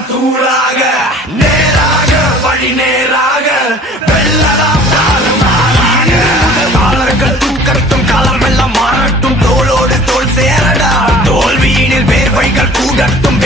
எல்லாம் தூளாக நேராக வழி நேராக வெள்ளலாம் காலர்கள் தூக்கட்டும் களமெல்லாம் மாறட்டும் தோளோடு தோல் சேரடா தோல்வியினில் வேர்வைகள் கூடட்டும்